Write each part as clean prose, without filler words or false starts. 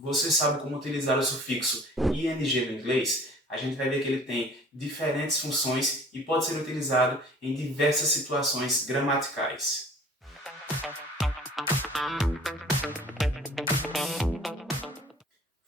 Você sabe como utilizar o sufixo ing no inglês? A gente vai ver que ele tem diferentes funções e pode ser utilizado em diversas situações gramaticais.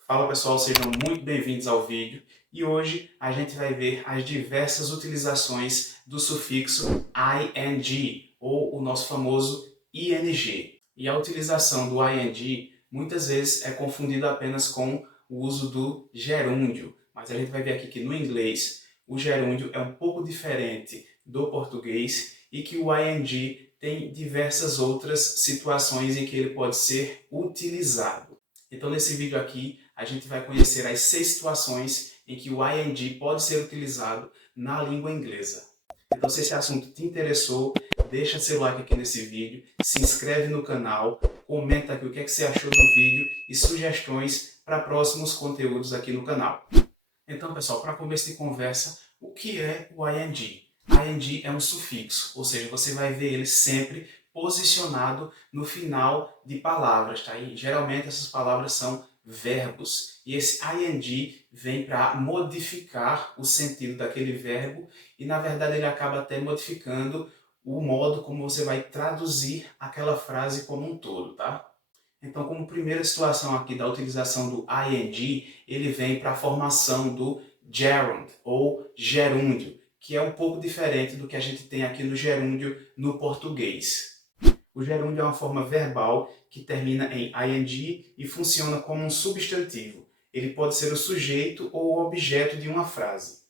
Fala pessoal, sejam muito bem-vindos ao vídeo e hoje a gente vai ver as diversas utilizações do sufixo ing ou o nosso famoso ing. E a utilização do ing muitas vezes é confundido apenas com o uso do gerúndio, mas a gente vai ver aqui que no inglês o gerúndio é um pouco diferente do português e que o ing tem diversas outras situações em que ele pode ser utilizado. Então nesse vídeo aqui a gente vai conhecer as 6 situações em que o ing pode ser utilizado na língua inglesa. Então se esse assunto te interessou, deixa seu like aqui nesse vídeo, se inscreve no canal, comenta aqui o que você achou do vídeo e sugestões para próximos conteúdos aqui no canal. Então pessoal, para começo de conversa, o que é o ing? ing é um sufixo, ou seja, você vai ver ele sempre posicionado no final de palavras, tá? E geralmente essas palavras são verbos. E esse ing vem para modificar o sentido daquele verbo e, na verdade, ele acaba até modificando o modo como você vai traduzir aquela frase como um todo, tá? Então, como primeira situação aqui da utilização do ing, ele vem para a formação do gerund, ou gerúndio, que é um pouco diferente do que a gente tem aqui no gerúndio no português. O gerúndio é uma forma verbal que termina em ing e funciona como um substantivo. Ele pode ser o sujeito ou o objeto de uma frase.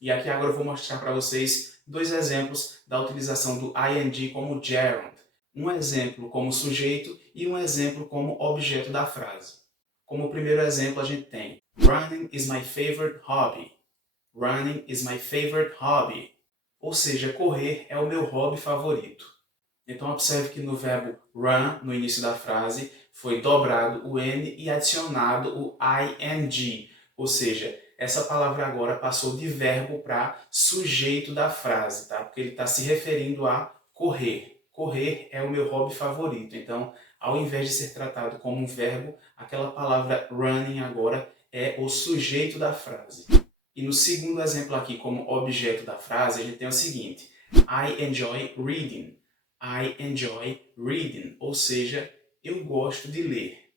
E aqui agora eu vou mostrar para vocês 2 exemplos da utilização do ing como gerund. Um exemplo como sujeito e um exemplo como objeto da frase. Como primeiro exemplo a gente tem Running is my favorite hobby. Running is my favorite hobby. Ou seja, correr é o meu hobby favorito. Então observe que no verbo run, no início da frase, foi dobrado o N e adicionado o ing. Ou seja, essa palavra agora passou de verbo para sujeito da frase, tá? Porque ele está se referindo a correr. Correr é o meu hobby favorito. Então, ao invés de ser tratado como um verbo, aquela palavra running agora é o sujeito da frase. E no segundo exemplo aqui, como objeto da frase, a gente tem o seguinte: I enjoy reading. I enjoy reading, ou seja, eu gosto de ler.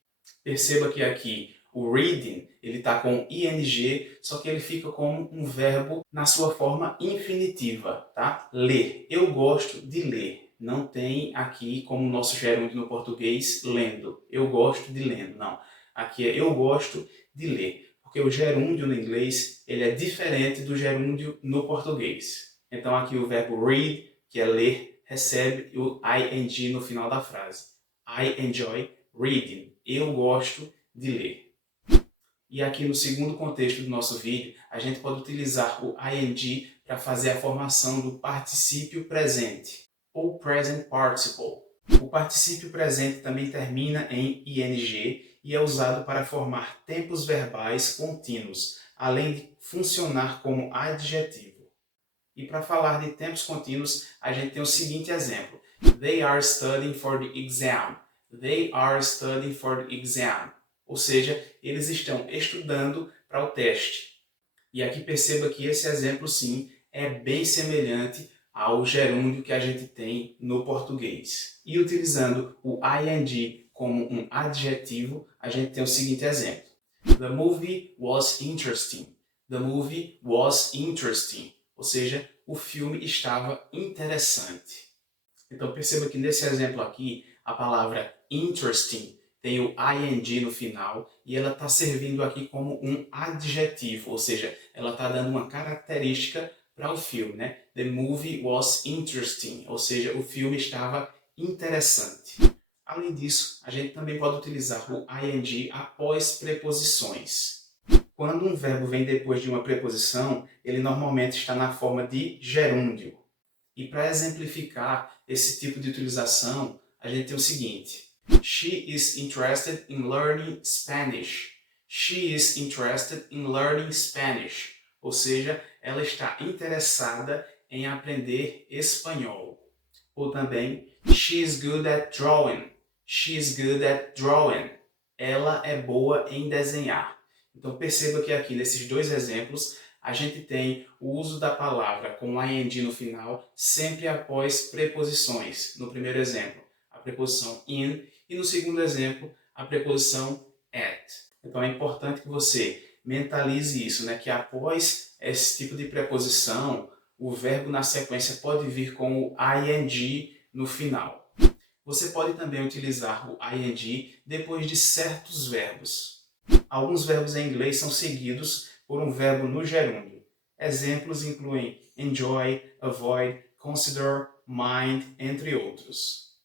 Perceba que aqui o reading ele está com ing, só que ele fica como um verbo na sua forma infinitiva, tá? Ler. Eu gosto de ler. Não tem aqui como o nosso gerúndio no português, lendo. Eu gosto de lendo. Não. Aqui é eu gosto de ler. Porque o gerúndio no inglês ele é diferente do gerúndio no português. Então aqui o verbo read, que é ler, recebe o ing no final da frase. I enjoy reading. Eu gosto de ler. E aqui no segundo contexto do nosso vídeo, a gente pode utilizar o ing para fazer a formação do particípio presente, ou present participle. O particípio presente também termina em ing e é usado para formar tempos verbais contínuos, além de funcionar como adjetivo. E para falar de tempos contínuos, a gente tem o seguinte exemplo. They are studying for the exam. They are studying for the exam. Ou seja, eles estão estudando para o teste. E aqui perceba que esse exemplo, sim, é bem semelhante ao gerúndio que a gente tem no português. E utilizando o ing como um adjetivo, a gente tem o seguinte exemplo. The movie was interesting. The movie was interesting. Ou seja, o filme estava interessante. Então perceba que nesse exemplo aqui, a palavra interesting tem o ing no final e ela está servindo aqui como um adjetivo, ou seja, ela está dando uma característica para o filme, né? The movie was interesting, ou seja, o filme estava interessante. Além disso, a gente também pode utilizar o ing após preposições. Quando um verbo vem depois de uma preposição, ele normalmente está na forma de gerúndio. E para exemplificar esse tipo de utilização, a gente tem o seguinte. She is interested in learning Spanish. She is interested in learning Spanish. Ou seja, ela está interessada em aprender espanhol. Ou também, she is good at drawing. She is good at drawing. ela é boa em desenhar. Então perceba que aqui nesses dois exemplos a gente tem o uso da palavra com ing no final sempre após preposições. No primeiro exemplo, a preposição in e no segundo exemplo, a preposição at. Então é importante que você mentalize isso, né? Que após esse tipo de preposição, o verbo na sequência pode vir com o ing no final. Você pode também utilizar o ing depois de certos verbos. Alguns verbos em inglês são seguidos por um verbo no gerúndio. Exemplos incluem enjoy, avoid, consider, mind, entre outros.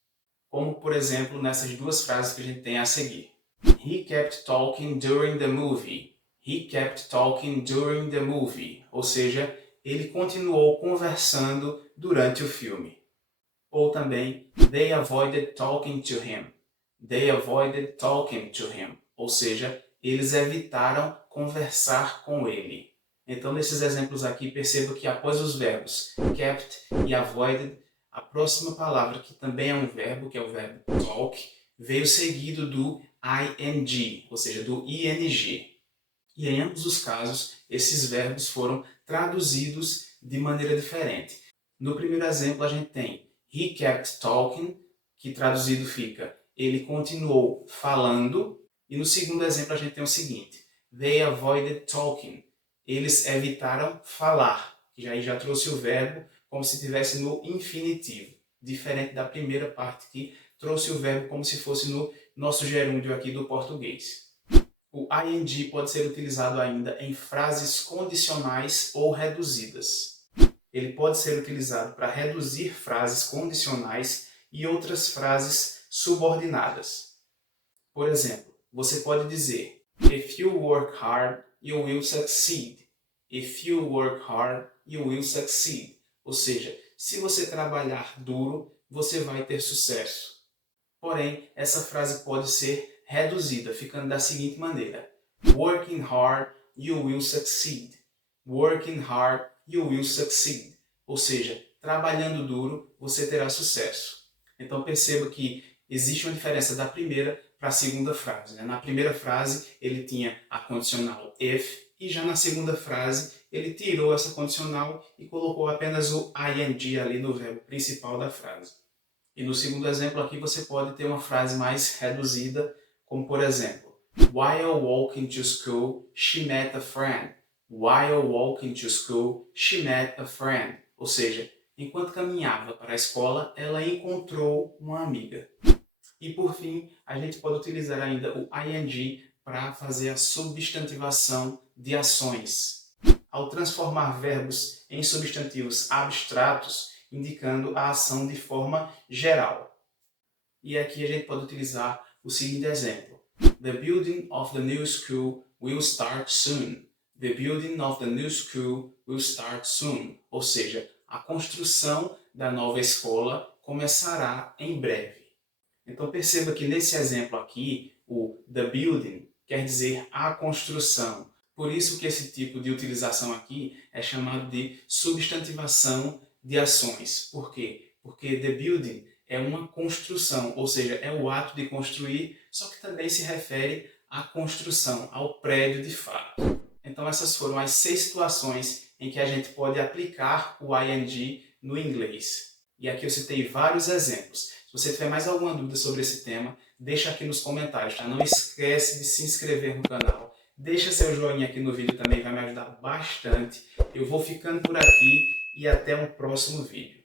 Como, por exemplo, nessas duas frases que a gente tem a seguir. He kept talking during the movie. He kept talking during the movie. Ou seja, ele continuou conversando durante o filme. Ou também, they avoided talking to him. They avoided talking to him. Ou seja, eles evitaram conversar com ele. Então, nesses exemplos aqui, perceba que após os verbos kept e avoided, a próxima palavra, que também é um verbo, que é o verbo talk, veio seguido do ing, ou seja, do ing. E em ambos os casos, esses verbos foram traduzidos de maneira diferente. No primeiro exemplo, a gente tem he kept talking, que traduzido fica ele continuou falando. E no segundo exemplo, a gente tem o seguinte, they avoided talking, eles evitaram falar, que aí já trouxe o verbo como se estivesse no infinitivo, diferente da primeira parte que trouxe o verbo como se fosse no nosso gerúndio aqui do português. O ing pode ser utilizado ainda em frases condicionais ou reduzidas. Ele pode ser utilizado para reduzir frases condicionais e outras frases subordinadas. Por exemplo, você pode dizer if you work hard, you will succeed. If you work hard, you will succeed. Ou seja, se você trabalhar duro, você vai ter sucesso. Porém, essa frase pode ser reduzida, ficando da seguinte maneira. Working hard, you will succeed. Working hard, you will succeed. Ou seja, trabalhando duro, você terá sucesso. Então perceba que existe uma diferença da primeira para a segunda frase. Na primeira frase, ele tinha a condicional if, e já na segunda frase, ele tirou essa condicional e colocou apenas o ing ali no verbo principal da frase. E no segundo exemplo aqui você pode ter uma frase mais reduzida, como por exemplo, while walking to school, she met a friend. While walking to school, she met a friend. Ou seja, enquanto caminhava para a escola, ela encontrou uma amiga. E por fim, a gente pode utilizar ainda o ing para fazer a substantivação de ações. Ao transformar verbos em substantivos abstratos, indicando a ação de forma geral. E aqui a gente pode utilizar o seguinte exemplo. The building of the new school will start soon. The building of the new school will start soon. Ou seja, a construção da nova escola começará em breve. Então perceba que nesse exemplo aqui, o the building quer dizer a construção. Por isso que esse tipo de utilização aqui é chamado de substantivação de ações. Por quê? Porque the building é uma construção, ou seja, é o ato de construir, só que também se refere à construção, ao prédio de fato. Então essas foram as 6 situações em que a gente pode aplicar o ing no inglês. E aqui eu citei vários exemplos. Se você tiver mais alguma dúvida sobre esse tema, deixa aqui nos comentários, tá? Não esquece de se inscrever no canal. Deixa seu joinha aqui no vídeo também, vai me ajudar bastante. Eu vou ficando por aqui e até um próximo vídeo.